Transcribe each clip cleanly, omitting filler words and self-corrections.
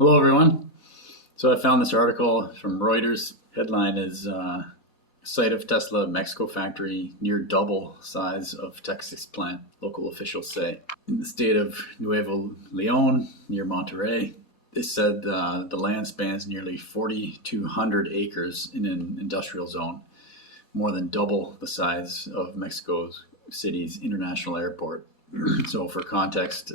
Hello, everyone. So I found this article from Reuters. Headline is Site of Tesla Mexico factory near double size of Texas plant, local officials say. In the state of Nuevo Leon, near Monterrey, they said the land spans nearly 4,200 acres in an industrial zone, more than double the size of Mexico City's international airport. So for context,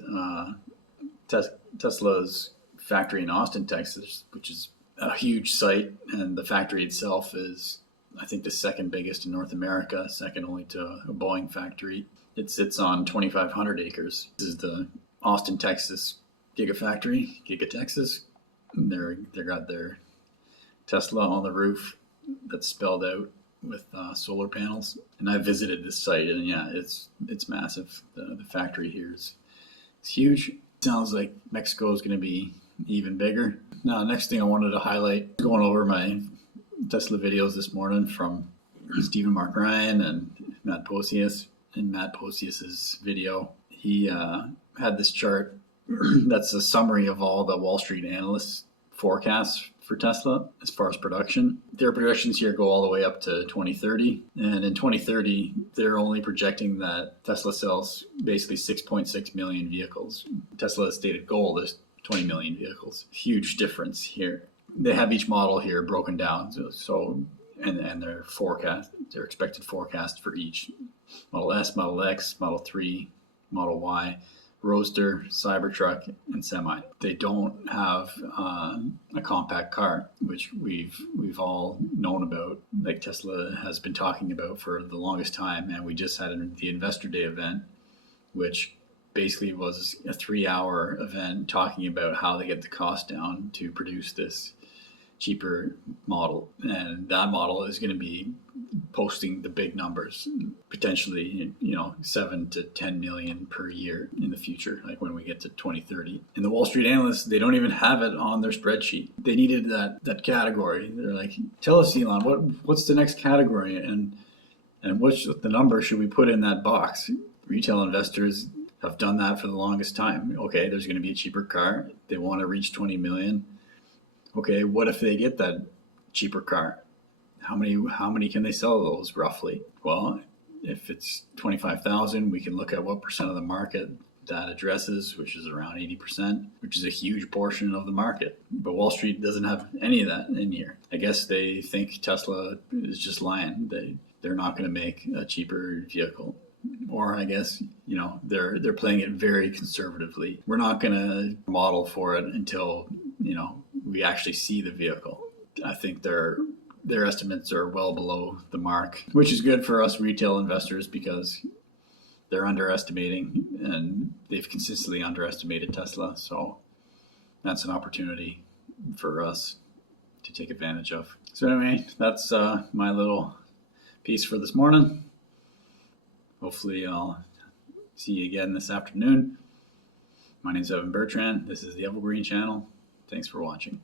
Tesla's factory in Austin, Texas, which is a huge site, and the factory itself is, I think, the second biggest in North America, second only to a Boeing factory. It sits on 2,500 acres. This is the Austin, Texas Gigafactory, Giga-Texas. They got their Tesla on the roof that's spelled out with solar panels. And I visited this site, and yeah, it's massive. The factory here is huge. Sounds like Mexico is going to be even bigger. Now, next thing I wanted to highlight, going over my Tesla videos this morning from Stephen Mark Ryan and Matt Posius. In Matt Posius's video, he had this chart that's a summary of all the Wall Street analysts' forecasts for Tesla as far as production. Their projections here go all the way up to 2030. And in 2030, they're only projecting that Tesla sells basically 6.6 million vehicles. Tesla's stated goal is 20 million vehicles. Huge difference here. They have each model here broken down. And their forecast, their expected forecast for each Model S, Model X, Model 3, Model Y, Roadster, Cybertruck, and Semi. They don't have a compact car, which we've all known about, like Tesla has been talking about for the longest time. And we just had the Investor Day event, which basically was a 3-hour event talking about how they get the cost down to produce this cheaper model. And that model is going to be posting the big numbers, potentially 7 to 10 million per year in the future, like when we get to 2030. And the Wall Street analysts, they don't even have it on their spreadsheet. They needed that category. They're like, tell us, Elon, what's the next category, and what's the number should we put in that box? Retail investors have done that for the longest time. Okay, there's going to be a cheaper car. They want to reach 20 million. Okay, what if they get that cheaper car? How many can they sell those roughly? Well, if it's 25,000, we can look at what percent of the market that addresses, which is around 80%, which is a huge portion of the market. But Wall Street doesn't have any of that in here. I guess they think Tesla is just lying. They're not going to make a cheaper vehicle. Or I guess, they're playing it very conservatively. We're not going to model for it until, we actually see the vehicle. I think their estimates are well below the mark, which is good for us retail investors because they're underestimating, and they've consistently underestimated Tesla. So that's an opportunity for us to take advantage of. So anyway, that's my little piece for this morning. Hopefully I'll see you again this afternoon. My name is Evan Bertrand. This is the Evergreen Channel. Thanks for watching.